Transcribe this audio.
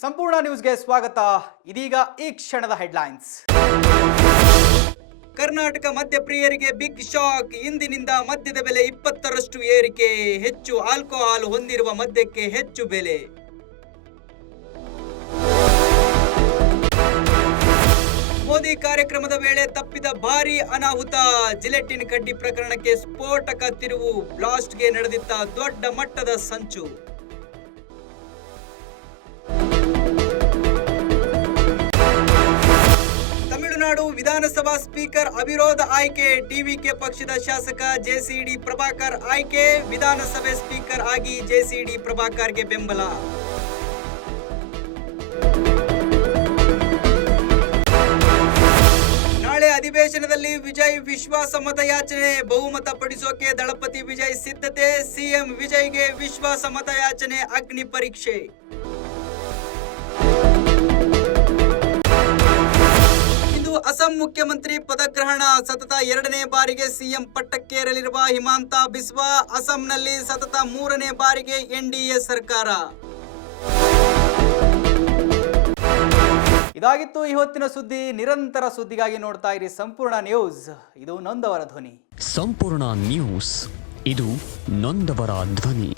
ಸಂಪೂರ್ಣ ನ್ಯೂಸ್ಗೆ ಸ್ವಾಗತ. ಇದೀಗ ಈ ಕ್ಷಣದ ಹೆಡ್ಲೈನ್ಸ್. ಕರ್ನಾಟಕ ಮದ್ಯಪ್ರಿಯರಿಗೆ ಬಿಗ್ ಶಾಕ್. ಇಂದಿನಿಂದ ಮದ್ಯದ ಬೆಲೆ 20ರಷ್ಟು ಏರಿಕೆ. ಹೆಚ್ಚು ಆಲ್ಕೋಹಾಲ್ ಹೊಂದಿರುವ ಮದ್ಯಕ್ಕೆ ಹೆಚ್ಚು ಬೆಲೆ. ಮೋದಿ ಕಾರ್ಯಕ್ರಮದ ವೇಳೆ ತಪ್ಪಿದ ಭಾರೀ ಅನಾಹುತ. ಜಿಲೆಟಿನ್ ಕಡ್ಡಿ ಪ್ರಕರಣಕ್ಕೆ ಸ್ಫೋಟಕ ತಿರುವು. ಬ್ಲಾಸ್ಟ್ಗೆ ನಡೆದಿದ್ದ ದೊಡ್ಡ ಮಟ್ಟದ ಸಂಚು. ತಮಿಳುನಾಡು ವಿಧಾನಸಭಾ ಸ್ಪೀಕರ್ ಅವಿರೋಧ ಆಯ್ಕೆ. ಟಿವಿಕೆ ಪಕ್ಷದ ಶಾಸಕ ಜೆಸಿಡಿ ಪ್ರಭಾಕರ್ ಆಯ್ಕೆ. ವಿಧಾನಸಭೆ ಸ್ಪೀಕರ್ ಆಗಿ ಜೆಸಿಡಿ ಪ್ರಭಾಕರ್ಗೆ ಬೆಂಬಲ. ನಾಳೆ ಅಧಿವೇಶನದಲ್ಲಿ ವಿಜಯ್ ವಿಶ್ವಾಸ ಮತಯಾಚನೆ. ಬಹುಮತ ಪಡಿಸೋಕೆ ದಳಪತಿ ವಿಜಯ್ ಸಿದ್ಧತೆ. ಸಿಎಂ ವಿಜಯ್ಗೆ ವಿಶ್ವಾಸ ಮತಯಾಚನೆ ಅಗ್ನಿ ಪರೀಕ್ಷೆ. ಅಸ್ಸಾಂ ಮುಖ್ಯಮಂತ್ರಿ ಪದಗ್ರಹಣ. ಸತತ 2ನೇ ಬಾರಿಗೆ ಸಿಎಂ ಪಟ್ಟಕ್ಕೇರಲಿರುವ ಹಿಮಾಂತ ಬಿಸ್ವಾ. ಅಸ್ಸಾಂನಲ್ಲಿ ಸತತ 3ನೇ ಬಾರಿಗೆ ಎನ್ಡಿಎ ಸರ್ಕಾರ. ಇದಾಗಿತ್ತು ಇವತ್ತಿನ ಸುದ್ದಿ. ನಿರಂತರ ಸುದ್ದಿಗಾಗಿ ನೋಡ್ತಾ ಇರಿ ಸಂಪೂರ್ಣ ನ್ಯೂಸ್. ಇದು ನೊಂದವರ ಧ್ವನಿ. ಸಂಪೂರ್ಣ ನ್ಯೂಸ್, ಇದು ನೊಂದವರ ಧ್ವನಿ.